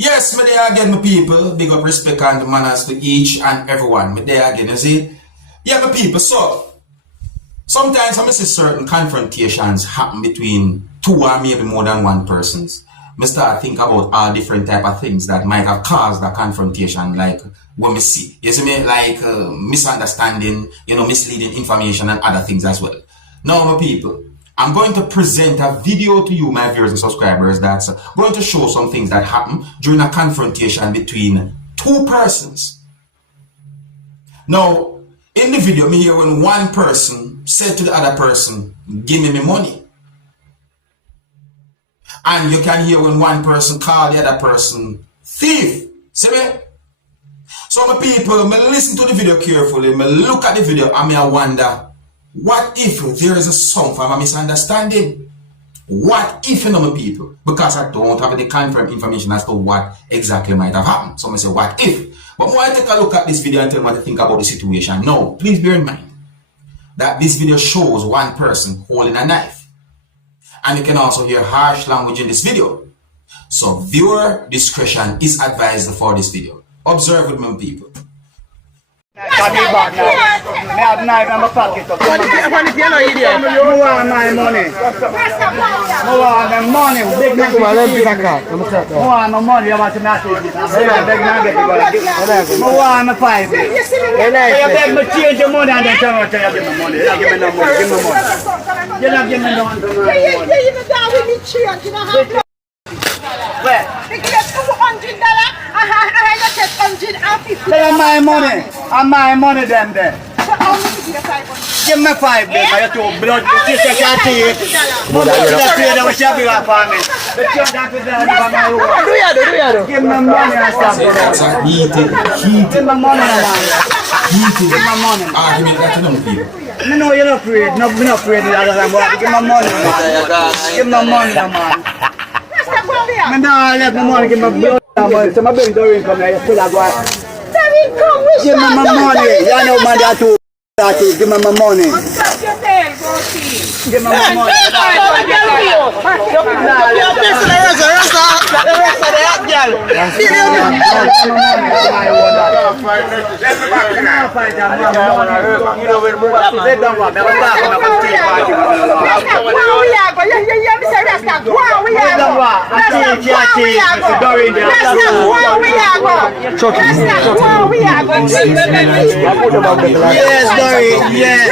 Yes, me there again, my people. Big up respect and manners to each and everyone. Me there again, you see? Yeah, my people, so sometimes I see certain confrontations happen between two or maybe more than one persons. I start think about all different type of things that might have caused a confrontation, like what we see. You see me? Like misunderstanding, misleading information and other things as well. Now, my people, I'm going to present a video to you, my viewers and subscribers, that's going to show some things that happen during a confrontation between two persons. Now, in the video, me hear when one person said to the other person, give me money. And you can hear when one person called the other person thief. See me? So my people, me listen to the video carefully, me look at the video and me I wonder, what if there is a some form of misunderstanding? What if, my people? Because I don't have any confirmed information as to what exactly might have happened. So I say, what if? But when I take a look at this video and tell me what to think about the situation, no, please bear in mind that this video shows one person holding a knife. And you can also hear harsh language in this video. So viewer discretion is advised for this video. Observe with me, people. I'll be back now. I have knife in my pocket. I want my money. I want the money. Big man. I want my money. I want to not take it. I want my pipe. You beg me change the money and then tell me to give me money. You give me no money. Give me money. You don't give me no money. Where? They my money. And my money them there. Give me 5 days. I have to blood. You can't see it. Give me money and stuff. Give me money. Give me money. I know you're not afraid. No, I'm not afraid. Give me money. Give me money, man. I don't let my money. Give me blood. So my baby don't come here. You still have one. Give me my money. You know money I too. Give me my money. Give me my money. Yes, Dory. Yes.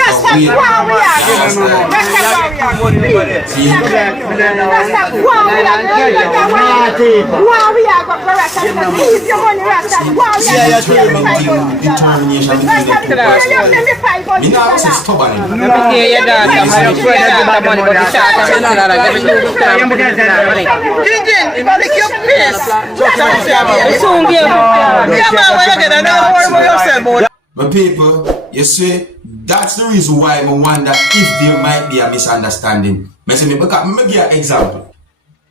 My people, you see, that's the reason why I wonder if there might be a misunderstanding. Because let me give you an example.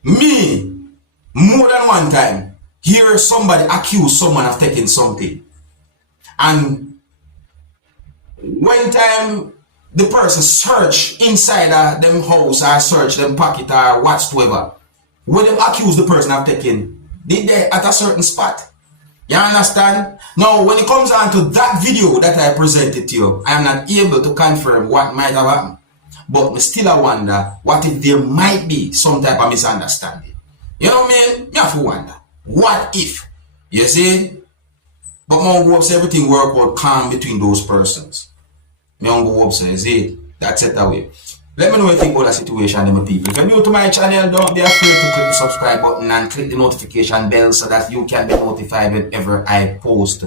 Me, more than one time, hear somebody accuse someone of taking something. And one time, the person search inside them house or search them pocket or whatsoever, when them accuse the person of taking, did they at a certain spot? You understand? Now, when it comes on to that video that I presented to you, I am not able to confirm what might have happened. But I still wonder, what if there might be some type of misunderstanding? You know what I mean? You have to wonder, what if? You see? But my hopes everything work out calm between those persons. My hopes, you see? That's it that way. Let me know what you think about the situation, my people. If you're new to my channel, don't be afraid to click the subscribe button and click the notification bell so that you can be notified whenever I post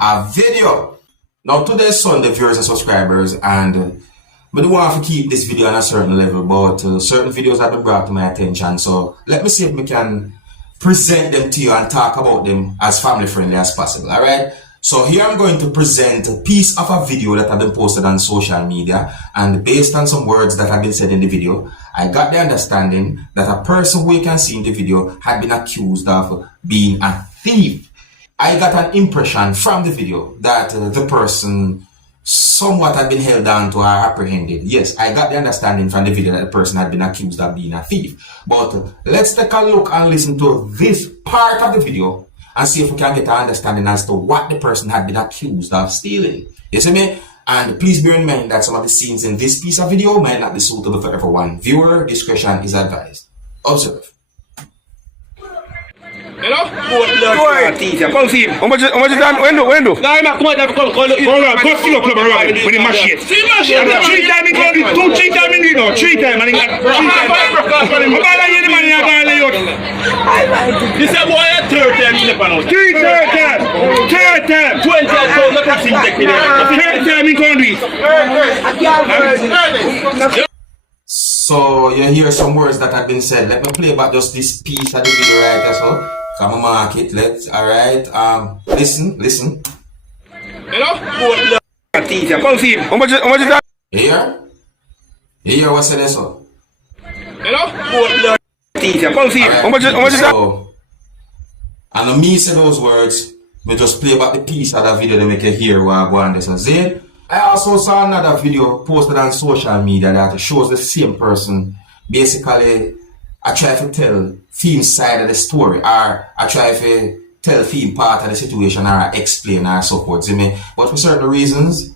a video. Now, today's Sunday, viewers and subscribers, and I don't want to keep this video on a certain level, but certain videos have been brought to my attention. So let me see if we can present them to you and talk about them as family friendly as possible. All right. So here I'm going to present a piece of a video that have been posted on social media, and based on some words that have been said in the video, I got the understanding that a person who you can see in the video had been accused of being a thief. I got an impression from the video that the person somewhat had been held down to or apprehended. Yes, I got the understanding from the video that the person had been accused of being a thief. But let's take a look and listen to this part of the video and see if we can get an understanding as to what the person had been accused of stealing. You see me? And please bear in mind that some of the scenes in this piece of video might not be suitable for everyone. Viewer discretion is advised. Observe. Hello? Come see him. How much is that? When do? No, I'm not come out. Come around. Go see your club around with the machine. See machine? 3 times in country. 2-3 times in Dino. 3 times. And 3 times. I'm going to get the money. I'm going to let you. This is boy at 3rd time in the panel. 3rd time. 3rd time. 20 times. So not a thing take me there. 3rd time in country. So you hear some words that have been said. Let me play back just this piece of the video right there. So come on, mark it. Let's. All right. Listen. Hello? Come see him. How much is that? You hear what's said so? Hello? Come see him. How much is that? So, and me say those words. Me just play back the piece of that video to make you hear what I go on this. So Zane. I also saw another video posted on social media that shows the same person. Basically, I try to tell Fiend's side of the story, or I try to tell Fiend part of the situation, or I explain or support. See me? But for certain reasons,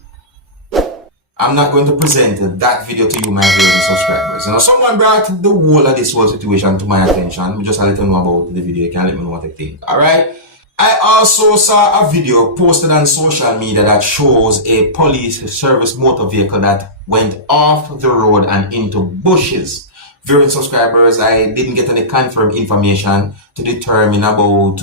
I'm not going to present that video to you, my viewers and subscribers. You know, someone brought the whole of this whole situation to my attention. Just a little know about the video. You can let me know what I think. Alright? I also saw a video posted on social media that shows a police service motor vehicle that went off the road and into bushes. Viewing subscribers, I didn't get any confirmed information to determine about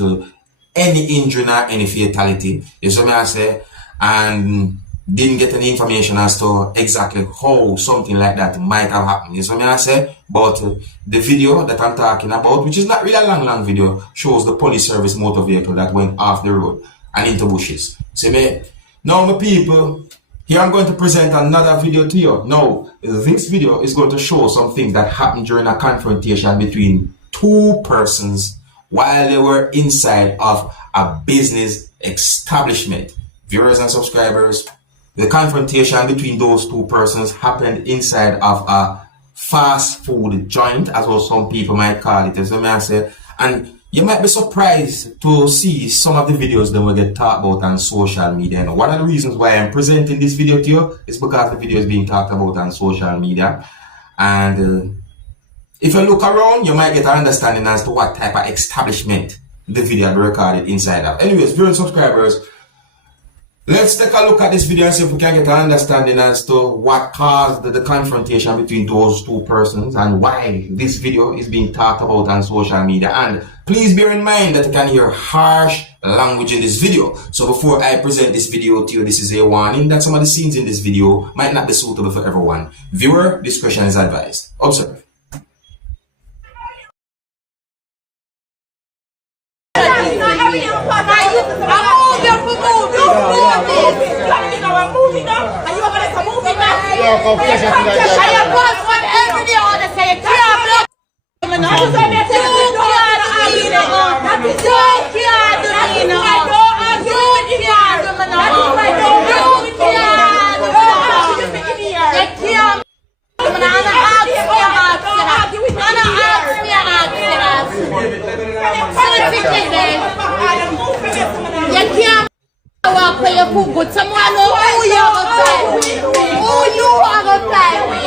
any injury or any fatality. You see what I say? And didn't get any information as to exactly how something like that might have happened. You see what I say? But the video that I'm talking about, which is not really a long video, shows the police service motor vehicle that went off the road and into bushes. See me? Now my people, here I'm going to present another video to you. Now, this video is going to show some things that happened during a confrontation between 2 persons while they were inside of a business establishment. Viewers and subscribers, the confrontation between those 2 persons happened inside of a fast food joint, as well some people might call it, as I say. And you might be surprised to see some of the videos that will get talked about on social media. And one of the reasons why I'm presenting this video to you is because the video is being talked about on social media. And if you look around, you might get an understanding as to what type of establishment the video had recorded inside of. Anyways, viewers and subscribers, let's take a look at this video and see if we can get an understanding as to what caused the confrontation between those 2 persons and why this video is being talked about on social media. And please bear in mind that you can hear harsh language in this video. So before I present this video to you, this is a warning that some of the scenes in this video might not be suitable for everyone. Viewer discretion is advised. Observe. Good. Someone know who you are gonna play with. Who you are gonna play with.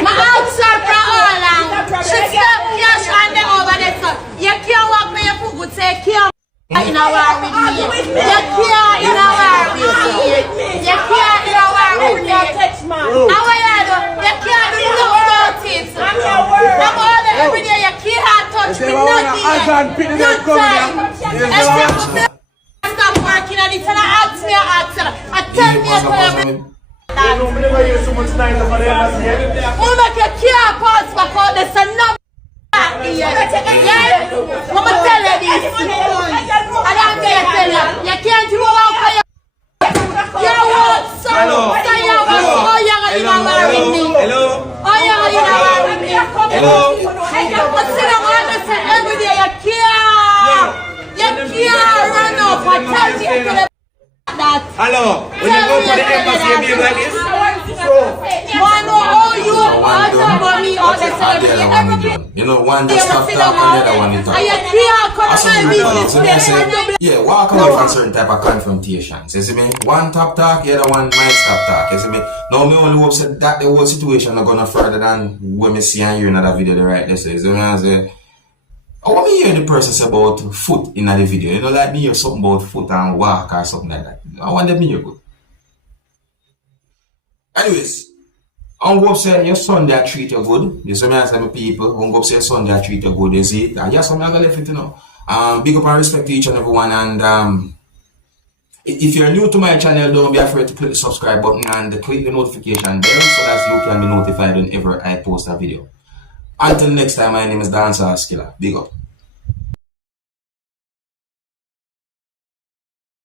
My outside for all along. She stop cash on the over there. So you can't walk me your good say can't in a war with me. You can't in a war with me. You can't in a war with me. How are you do? You can't do no notice. I'm all there every day. You can't touch me. Nothing. No time. Stop working on it and ask me. I tell me to Mama, you can't pass back out this and no Mama, tell you this. I don't care, tell you. You can't do out for you. You want some. So you want oh, you're going to marry me. Oh, you're going to marry me. But see, I'm going to say every day, you can't run up and tell me to the that. Hello, when you go for the embassy, you be like this? Man, oh, the other one we done. You know, one just stop talk and the other one we talk. Yeah, walk away from certain type of confrontations. You see me? One top talk, the other one might stop talk. You see me? Now me only hope that the whole situation not gonna further than when me see and hear another video the right this is. You know what I'm saying? I want me hear the person say about foot in the video. You know, like me hear something about foot and walk or something like that. I want them to hear good. Anyways, I'm going to say your son that treat you good. You see me as some people. I'm going to say your son that treat you good. You see it? And yes, I'm going to left it, you know. Big up and respect to each and everyone. And if you're new to my channel, don't be afraid to click the subscribe button and click the notification bell so that you can be notified whenever I post a video. Until next time, my name is Dancehall Skilla. Big up.